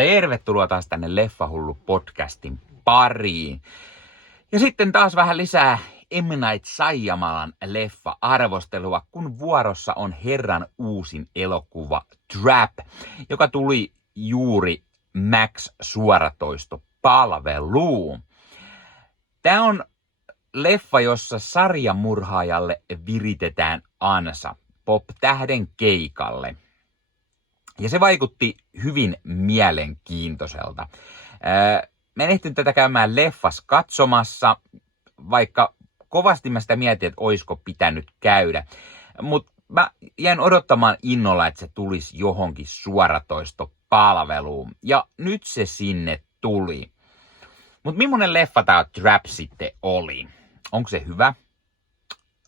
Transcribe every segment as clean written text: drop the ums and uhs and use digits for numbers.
Tervetuloa taas tänne Leffahullu podcastin pariin. Ja sitten taas vähän lisää M. Night Shyamalan leffa-arvostelua, kun vuorossa on herran uusin elokuva Trap, joka tuli juuri Max-suoratoistopalveluun. Tämä on leffa, jossa sarjamurhaajalle viritetään ansa pop-tähden keikalle. Ja se vaikutti hyvin mielenkiintoiselta. Mä en ehtinyt tätä käymään leffas katsomassa, vaikka kovasti mä sitä mietin, että oisko pitänyt käydä. Mutta mä jäin odottamaan innolla, että se tulisi johonkin suoratoistopalveluun. Ja nyt se sinne tuli. Mutta millainen leffa tää Trap sitten oli? Onko se hyvä?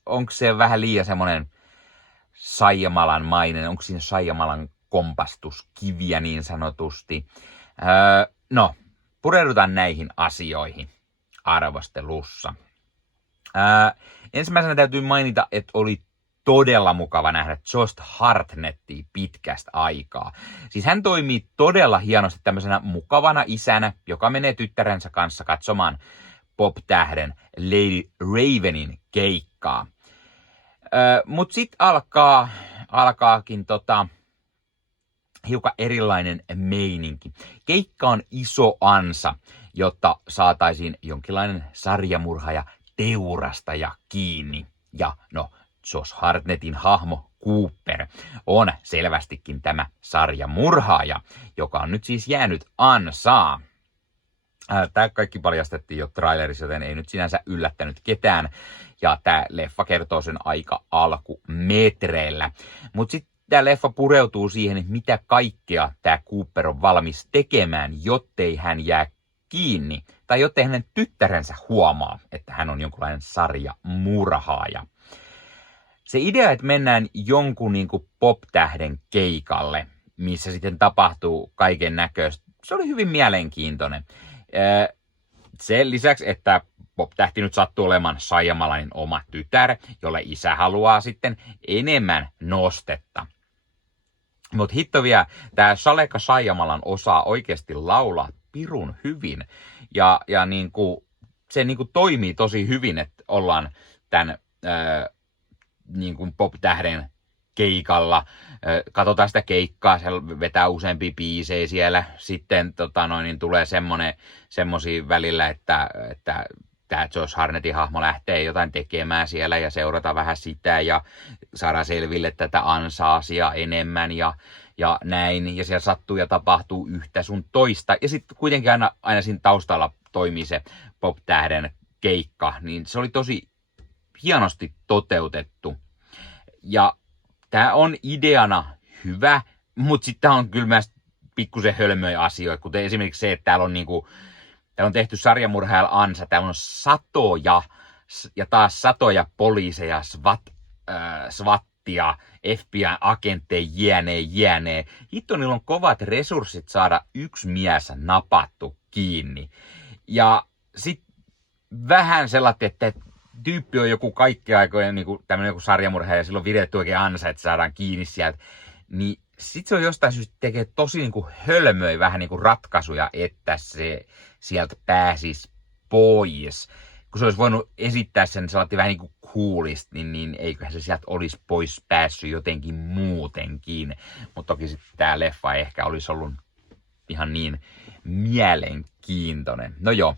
Onko se vähän liian semmonen Shyamalan mainen? Onko siinä Shyamalan kompastuskiviä niin sanotusti? No, pureudutaan näihin asioihin arvostelussa. Ensimmäisenä täytyy mainita, että oli todella mukava nähdä Josh Hartnettia pitkästä aikaa. Siis hän toimii todella hienosti tämmöisenä mukavana isänä, joka menee tyttärensä kanssa katsomaan pop-tähden Lady Ravenin keikkaa. Mut sit alkaakin hiukan erilainen meininki. Keikka on iso ansa, jotta saataisiin jonkinlainen sarjamurhaaja teurastaja kiinni. Ja no, Josh Hartnetin hahmo Cooper on selvästikin tämä sarjamurhaaja, joka on nyt siis jäänyt ansaa. Tämä kaikki paljastettiin jo trailerissa, joten ei nyt sinänsä yllättänyt ketään. Ja tämä leffa kertoo sen aika alkumetreillä. Mutta sitten tämä leffa pureutuu siihen, että mitä kaikkea tämä Cooper on valmis tekemään, jottei hän jää kiinni. Tai jottei hänen tyttärensä huomaa, että hän on jonkunlainen sarjamurhaaja. Se idea, että mennään jonkun pop-tähden keikalle, missä sitten tapahtuu kaiken näköistä, se oli hyvin mielenkiintoinen. Sen lisäksi, että pop-tähti nyt sattuu olemaan Shyamalanin oma tytär, jolle isä haluaa sitten enemmän nostetta. Mutta hitto vielä, tämä Shaleka Shyamalan osaa oikeasti laulaa pirun hyvin. Ja se toimii tosi hyvin, että ollaan tämän pop-tähden keikalla. Katsotaan sitä keikkaa, se vetää useampia biisejä siellä. Sitten tulee semmosia välillä, että tämä Josh Hartnetin hahmo lähtee jotain tekemään siellä ja seurata vähän sitä ja saadaan selville tätä ansa-asiaa enemmän ja näin. Ja siellä sattuu ja tapahtuu yhtä sun toista. Ja sitten kuitenkin aina siinä taustalla toimii se pop-tähden keikka. Niin se oli tosi hienosti toteutettu. Ja tämä on ideana hyvä, mutta sitten on kyllä myös pikkusen hölmöjä asioita, kuten esimerkiksi se, että täällä on tehty sarjamurhaajalla ansa, täällä on satoja ja taas satoja poliiseja, SWATia, FBI-agentteja, jänee. Hitto, niillä on kovat resurssit saada yksi mies napattu kiinni. Ja sitten vähän sellainen, että tyyppi on joku kaikki aikojen tämmöinen joku sarjamurhaaja ja silloin viretty oikein ansa, että saadaan kiinni sieltä. Niin sit se on jostain syystä tekee tosi hölmöi vähän ratkaisuja, että se sieltä pääsisi pois. Kun se olisi voinut esittää sen sellainen vähän coolista, niin eiköhän se sieltä olisi pois päässyt jotenkin muutenkin. Mutta toki sitten tämä leffa ei ehkä olisi ollut ihan niin mielenkiintoinen. No joo.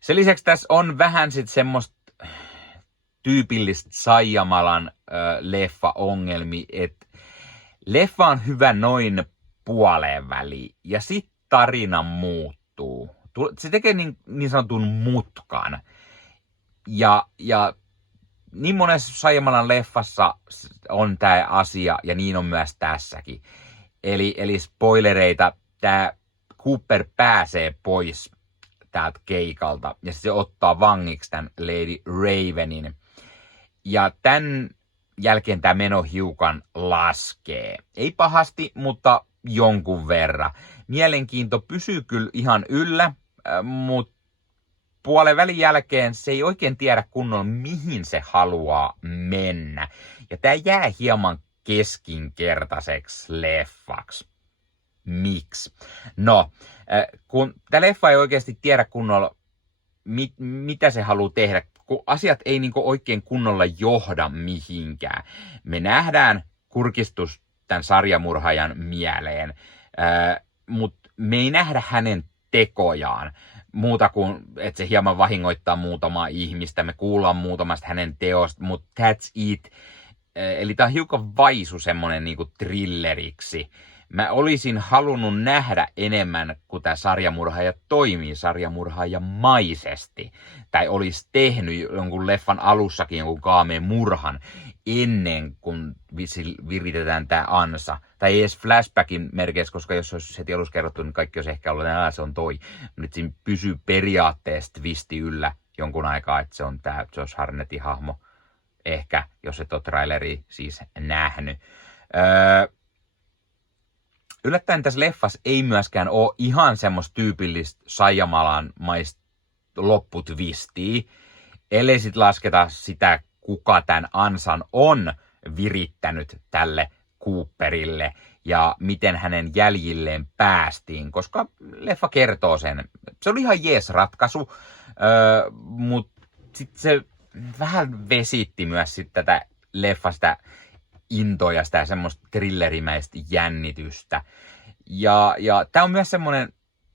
Sen lisäksi tässä on vähän sitten semmoista tyypillistä Shyamalan leffa-ongelmi, että leffa on hyvä noin puoleen väliin ja sitten tarina muuttuu. Se tekee niin sanotun mutkan. Ja niin monessa Shyamalan leffassa on tämä asia ja niin on myös tässäkin. Eli spoilereita, tämä Cooper pääsee pois täältä keikalta ja se ottaa vangiksi tämän Lady Ravenin. Ja tämän jälkeen tämä meno hiukan laskee. Ei pahasti, mutta jonkun verran. Mielenkiinto pysyy kyllä ihan yllä, mutta puolen välin jälkeen se ei oikein tiedä kunnolla, mihin se haluaa mennä. Ja tämä jää hieman keskinkertaiseksi leffaksi. miksi. No, kun tämä leffa ei oikeasti tiedä kunnolla, mitä se haluaa tehdä, kun asiat ei niinku oikein kunnolla johda mihinkään. Me nähdään kurkistus tämän sarjamurhaajan mieleen, mutta me ei nähdä hänen tekojaan muuta kuin, että se hieman vahingoittaa muutamaa ihmistä. Me kuullaan muutamasta hänen teosta, mutta that's it. Eli tää on hiukan vaisu semmonen niinku thrilleriksi. Mä olisin halunnut nähdä enemmän, kun tämä sarjamurhaaja toimii sarjamurhaajamaisesti. Tai olisi tehnyt jonkun leffan alussakin jonkun kaameen murhan ennen kuin viritetään tämä ansa. Tai ei edes flashbackin merkeissä, koska jos olisi heti alussa kerrottu, niin kaikki olisi ehkä ollut, että se on toi. Nyt siinä pysyy periaatteessa twisti yllä jonkun aikaa, että se on tämä Josh Hartnettin hahmo. Ehkä, jos et ole traileria siis nähnyt. Yllättäen tässä leffassa ei myöskään ole ihan semmoista tyypillistä Shyamalan maista lopputwistiä, ellei sit lasketa sitä, kuka tämän ansan on virittänyt tälle Cooperille ja miten hänen jäljilleen päästiin, koska leffa kertoo sen. Se oli ihan jees ratkaisu, mutta sitten se vähän vesitti myös sit tätä leffasta intoa ja sitä semmoista thrillerimäistä jännitystä. Ja tää on myös semmoinen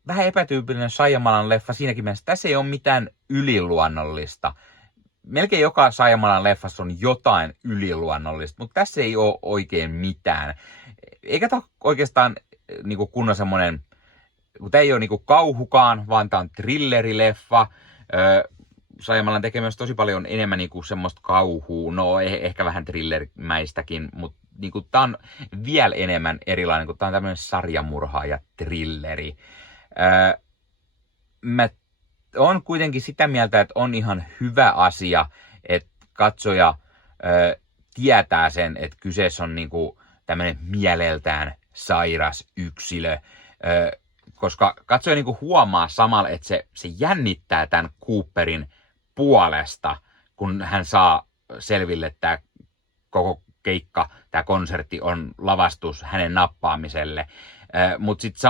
vähän epätyypillinen Shyamalan leffa siinäkin mielessä, että tässä ei ole mitään yliluonnollista. Melkein joka Shyamalan leffassa on jotain yliluonnollista, mutta tässä ei ole oikein mitään. Eikä tämä oikeastaan niinku kunnon semmoinen, kun tämä ei ole niinku kauhukaan, vaan tämä on thrillerileffa. Shyamalan tekee myös tosi paljon enemmän niinku semmoista kauhua, no ehkä vähän thrillerimäistäkin, mutta niinku tää on vielä enemmän erilainen, kun tää on tämmöinen sarjamurhaaja thrilleri. Mä oon kuitenkin sitä mieltä, että on ihan hyvä asia, että katsoja tietää sen, että kyseessä on niinku tämmöinen mieleltään sairas yksilö, koska katsoja niinku huomaa samalla, että se jännittää tämän Cooperin puolesta, kun hän saa selville, että tämä koko keikka, tämä konsertti on lavastus hänen nappaamiselle. Mutta sitten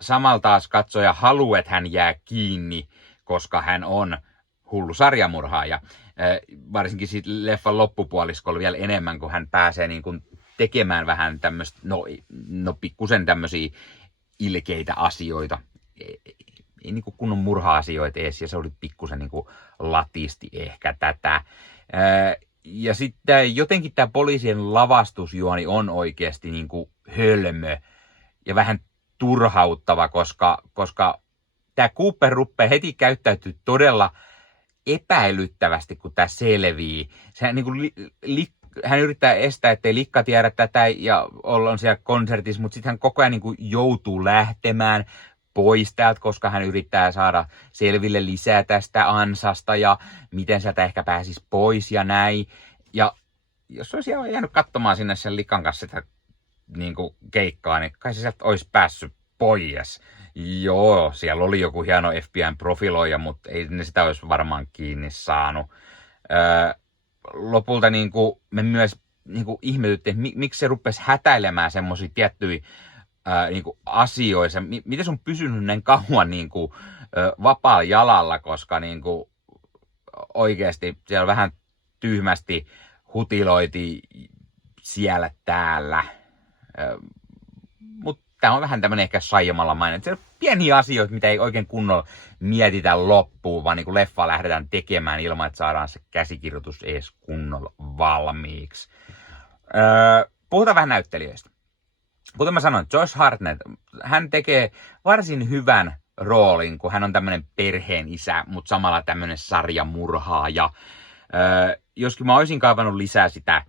samalla taas katsoja haluaa, että hän jää kiinni, koska hän on hullu sarjamurhaaja. Varsinkin siitä leffan loppupuoliskolla vielä enemmän, kun hän pääsee niin kun tekemään vähän tämmöistä, no pikkusen tämmöisiä ilkeitä asioita. Ei niin kuin kunnon murha-asioita edes, ja se oli pikkusen niin kuin latisti ehkä tätä. Ja sitten jotenkin tämä poliisien lavastusjuoni on oikeasti niin kuin hölmö ja vähän turhauttava, koska tämä Cooper rupeaa heti käyttäytyy todella epäilyttävästi, kun tämä selvii. Hän yrittää estää, ettei likka tiedä tätä ja ollaan siellä konsertissa, mutta sitten hän koko ajan niin kuin joutuu lähtemään pois täältä, koska hän yrittää saada selville lisää tästä ansasta ja miten sieltä ehkä pääsisi pois ja näin. Ja jos olisi jäänyt katsomaan sinne sen likan kanssa sitä niin kuin keikkaa, niin kai se sieltä olisi päässyt pois. Joo, siellä oli joku hieno FBI-profiloija, mutta ei ne sitä olisi varmaan kiinni saanut. Lopulta niin kuin me myös niin kuin ihmetyttiin, että miksi se rupesi hätäilemään semmoisia tiettyjä niin kuin asioissa. Miten se on pysynyt näin kauan niin kuin, vapaalla jalalla, koska niin kuin, oikeasti siellä vähän tyhmästi hutiloiti siellä täällä. Mutta tämä on vähän tämmöinen ehkä Shyamalan-mainen. Siellä on pieniä asioita, mitä ei oikein kunnolla mietitä loppuun, vaan niin kuin leffa lähdetään tekemään ilman, että saadaan se käsikirjoitus edes kunnolla valmiiksi. Puhutaan vähän näyttelijöistä. Kuten mä sanoin, Josh Hartnett, hän tekee varsin hyvän roolin, kun hän on tämmöinen perheen isä, mutta samalla tämmöinen sarjamurhaaja. Joskin mä olisin kaivannut lisää sitä,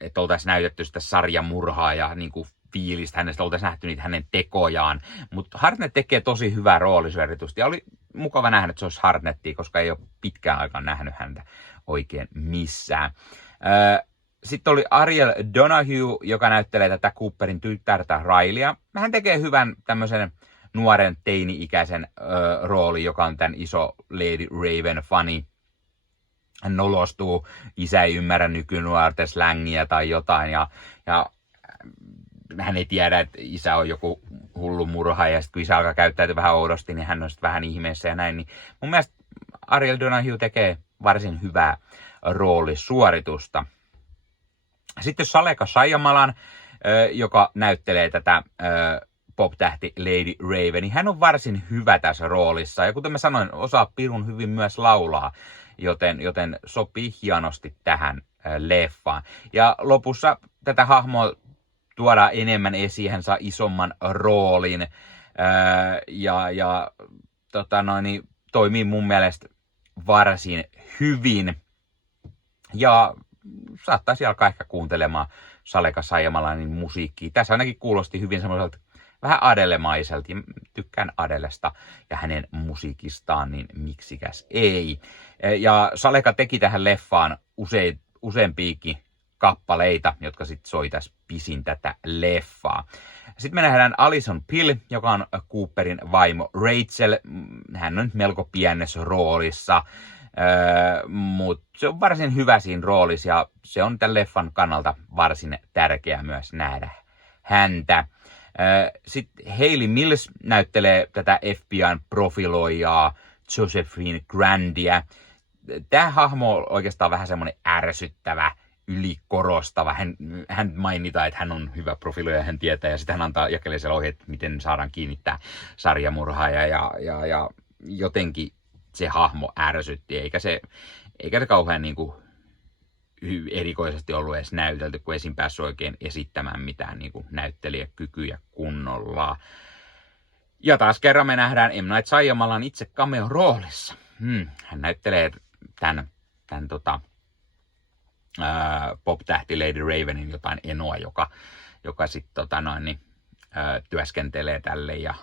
että oltaisiin näytetty sitä sarjamurhaajaa niin kuin fiilistä hänestä, oltaisiin nähty niitä hänen tekojaan. Mutta Hartnett tekee tosi hyvää roolisuoritusta ja oli mukava nähdä Josh Hartnettia, koska ei ole pitkään aikaan nähnyt häntä oikein missään. Sitten oli Ariel Donahue, joka näyttelee tätä Cooperin tytärtä Rileya. Hän tekee hyvän tämmöisen nuoren teini-ikäisen rooli, joka on tämän iso Lady Raven-fani. Hän nolostuu, isä ei ymmärrä nykynuorten slängiä tai jotain, ja hän ei tiedä, että isä on joku hullu murha, ja sitten kun isä alkaa käyttäytyä vähän oudosti, niin hän on sitten vähän ihmeessä ja näin. Niin mun mielestä Ariel Donahue tekee varsin hyvää roolisuoritusta. Sitten Saleka Shyamalan, joka näyttelee tätä pop-tähti Lady Raven, niin hän on varsin hyvä tässä roolissa. Ja kuten mä sanoin, osaa pirun hyvin myös laulaa, joten sopii hienosti tähän leffaan. Ja lopussa tätä hahmoa tuodaan enemmän esiin, hän saa isomman roolin ja toimii mun mielestä varsin hyvin. Ja saattaisi alkaa ehkä kuuntelemaan Saleka Shyamalanin musiikkia. Tässä ainakin kuulosti hyvin semmoiselta vähän Adele-maiselta. Tykkään Adelesta ja hänen musiikistaan, niin miksikäs ei. Ja Saleka teki tähän leffaan useampiakin kappaleita, jotka sitten soi tässä pisin tätä leffaa. Sitten me nähdään Alison Pill, joka on Cooperin vaimo Rachel. Hän on melko pienessä roolissa, mutta se on varsin hyvä siinä roolissa ja se on tämän leffan kannalta varsin tärkeää myös nähdä häntä. Sitten Hayley Mills näyttelee tätä FBI:n profiloijaa Josephine Grandia. Tämä hahmo on oikeastaan vähän semmoinen ärsyttävä, ylikorostava. Hän mainitaan, että hän on hyvä profiloija ja hän tietää, ja sitten hän antaa jakelijaiselle ohjeet, miten saadaan kiinnittää sarjamurhaaja, ja jotenkin se hahmo ärsytti, eikä se kauhean niinku erikoisesti ollut edes näytelty, kun esim. Päässyt oikein esittämään mitään niinku näyttelijäkykyjä kunnolla. Ja taas kerran me nähdään M. Night Shyamalan itse cameo-roolissa. Hän näyttelee tämän pop-tähti Lady Ravenin jotain enoa, joka sitten työskentelee tälle ja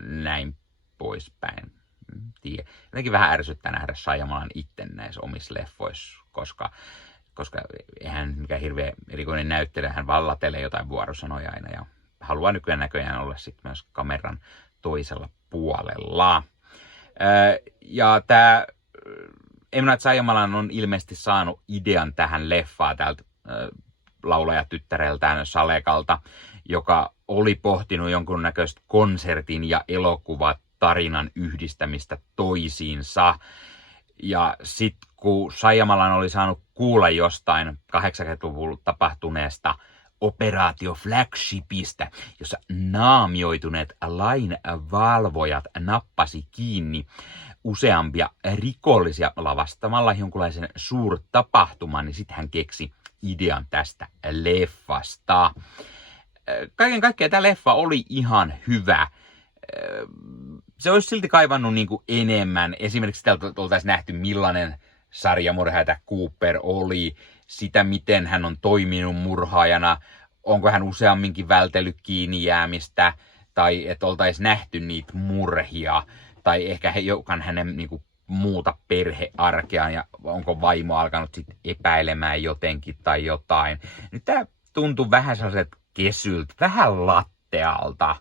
näin poispäin. Jotenkin vähän ärsyttää nähdä Shyamalan itse näissä omissa leffoissa, koska eihän mikään hirveän erikoinen näyttelijä, hän vallatelee jotain vuorosanoja aina ja haluaa nykyään näköjään olla sitten myös kameran toisella puolella. Ja tämä M. Night Shyamalan on ilmeisesti saanut idean tähän leffaan tältä laulajatyttäreltään Salekalta, joka oli pohtinut jonkunnäköistä konsertin ja elokuvatarinan yhdistämistä toisiinsa. Ja sitten kun Shyamalan oli saanut kuulla jostain 80-luvulla tapahtuneesta operaatio Flagshipistä, jossa naamioituneet lainvalvojat nappasi kiinni useampia rikollisia lavastamalla jonkunlaisen suurtapahtuman, niin sitten hän keksi idean tästä leffasta. Kaiken kaikkiaan tämä leffa oli ihan hyvä. Se olisi silti kaivannut niinku enemmän. Esimerkiksi täältä oltaisiin nähty, millainen sarjamurhaaja tämä Cooper oli, sitä miten hän on toiminut murhaajana, onko hän useamminkin vältellyt kiinni jäämistä, tai että oltaisiin nähty niitä murhia, tai ehkä hiukan hänen niinku muuta perhearkeaan, ja onko vaimo alkanut sit epäilemään jotenkin tai jotain. Nyt tää tuntuu vähän sellaiset kesyltä, vähän lattealta.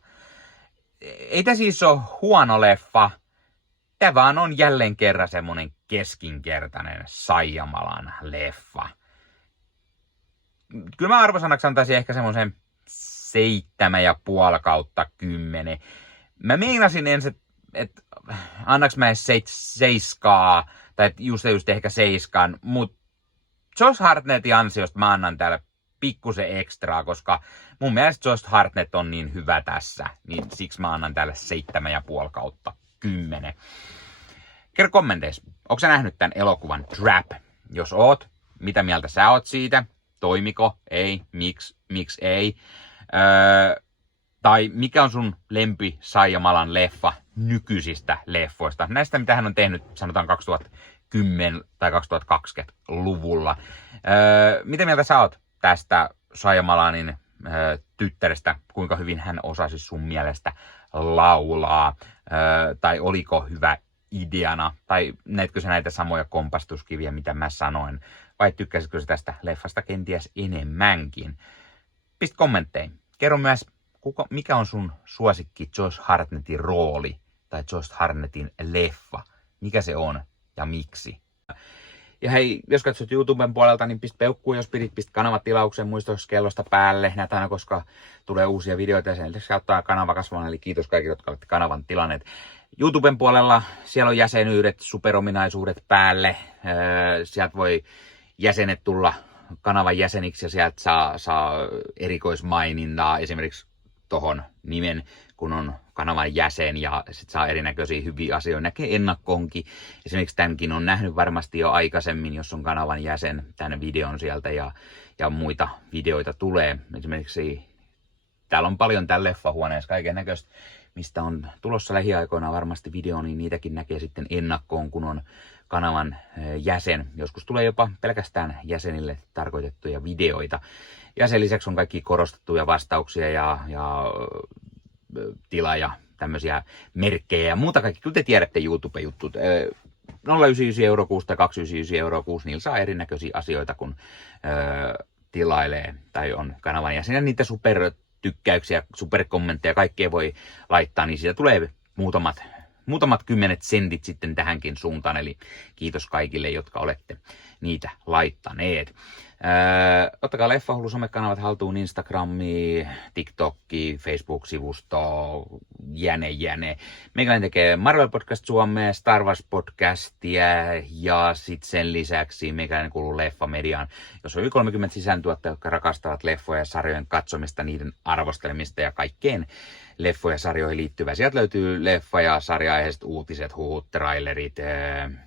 Ei tää siis ole huono leffa, tää vaan on jälleen kerran semmonen keskinkertainen Shyamalan leffa. Kyllä mä arvosanaksi antaisin ehkä semmoisen 7,5/10. Mä meinasin ensin, että annaks mä edes 7, tai just ehkä 7, mutta Josh Hartnettin ansiosta mä annan täällä pikkusen ekstraa, koska mun mielestä Josh Hartnett on niin hyvä tässä, niin siksi mä annan täällä 7,5/10. Kerro kommenteissa, onko sä nähnyt tämän elokuvan Trap? Jos oot, mitä mieltä sä oot siitä? Toimiko? Ei? Miksi ei? Tai mikä on sun lempi Shyamalan leffa nykyisistä leffoista? Näistä, mitä hän on tehnyt, sanotaan 2010 tai 2020-luvulla. Mitä mieltä sä oot tästä Shyamalanin tyttärestä? Kuinka hyvin hän osasi sun mielestä laulaa? Tai oliko hyvä ideana? Tai näetkö sä näitä samoja kompastuskiviä, mitä mä sanoin? Vai tykkäsitkö sä tästä leffasta kenties enemmänkin? Pistä kommentteihin. Kerro myös, mikä on sun suosikki Josh Hartnettin rooli tai Josh Hartnettin leffa? Mikä se on ja miksi? Ja hei, jos katsot YouTuben puolelta, niin pistä peukkuun, jos pistä kanavatilauksen muistoskellosta päälle näitä aina, koska tulee uusia videoita ja sen lisäksi auttaa kanava kasvamaan. Eli kiitos kaikille, jotka olette kanavan tilanneet. YouTuben puolella siellä on jäsenyydet, superominaisuudet päälle. Sieltä voi jäsenet tulla kanavan jäseniksi ja sieltä saa erikoismainintaa esimerkiksi tohon nimen, kun on kanavan jäsen ja sit saa erinäköisiä hyviä asioita. Näkee ennakkoonkin. Esimerkiksi tämänkin on nähnyt varmasti jo aikaisemmin, jos on kanavan jäsen, tämän videon sieltä ja muita videoita tulee. Esimerkiksi täällä on paljon täällä leffahuoneessa kaiken näköistä, mistä on tulossa lähiaikoina varmasti video, niin niitäkin näkee sitten ennakkoon, kun on kanavan jäsen. Joskus tulee jopa pelkästään jäsenille tarkoitettuja videoita. Ja sen lisäksi on kaikki korostettuja vastauksia ja tila ja tämmöisiä merkkejä ja muuta kaikki. Kyllä te tiedätte YouTube-juttut. 0,99 € kuussa tai 2,99 € kuussa, niillä saa erinäköisiä asioita, kun tilailee tai on kanavan jäsen. Ja niitä supertykkäyksiä, superkommentteja, kaikkea voi laittaa, niin siitä tulee muutamat kymmenet sentit sitten tähänkin suuntaan. Eli kiitos kaikille, jotka olette niitä laittaneet. Ottakaa Leffahullu somekanavat haltuun, Instagrami, TikTokki, Facebook-sivusto, jäne. Meikäläinen tekee Marvel Podcast Suomea, Star Wars Podcastia ja sitten sen lisäksi meikäläinen kuuluu Leffamediaan, jos on yli 30 sisäntuottajia, jotka rakastavat leffoja ja sarjojen katsomista, niiden arvostelemista ja kaikkeen leffoja ja sarjoihin liittyvää. Sieltä löytyy leffa- ja sarja-aiheiset uutiset, huhut, trailerit,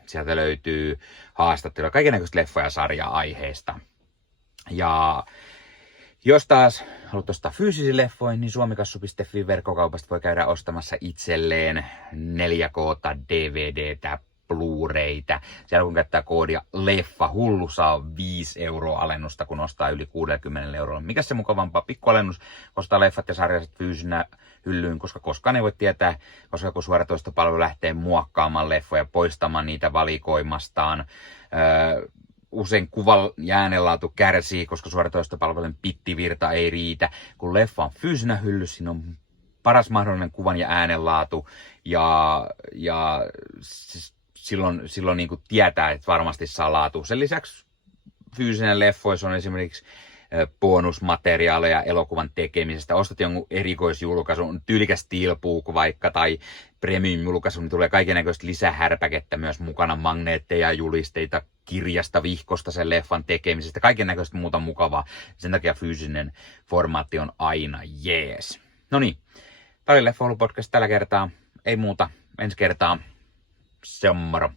sieltä löytyy haastatteluja, kaikennäköistä leffa- ja sarja-aiheista. Ja jos taas haluat ostaa fyysisiä leffoja, niin suomikassu.fi verkkokaupasta voi käydä ostamassa itselleen 4K DVDtä, Blu-raytä. Siellä kun käyttää koodia Leffahullu, saa 5 € alennusta, kun ostaa yli 60 €. Mikä se mukavampaa? Pikkualennus ostaa leffat ja sarjaiset fyysinä hyllyyn, koska koskaan ei voi tietää, koska kun suoratoistopalvelu lähtee muokkaamaan leffoja, poistamaan niitä valikoimastaan. Usein kuvan ja äänenlaatu kärsii, koska suoratoistopalvelun bittivirta ei riitä. Kun leffa on fyysinä hyllyssä, siinä on paras mahdollinen kuvan ja äänenlaatu ja silloin niin kuin tietää, että varmasti saa laatu. Sen lisäksi fyysinen leffoissa on esimerkiksi bonusmateriaaleja elokuvan tekemisestä. Ostat jonkun erikoisjulkaisun, tyylikäs steelbook vaikka tai premium-julkaisu, niin tulee kaikennäköistä lisähärpäkettä myös mukana, magneetteja, julisteita, kirjasta, vihkosta sen leffan tekemisestä, kaikennäköistä muuta mukavaa. Sen takia fyysinen formaatti on aina jees. Noniin, tää oli Leffahullu podcast tällä kertaa. Ei muuta, ensi kertaa. Se on moro.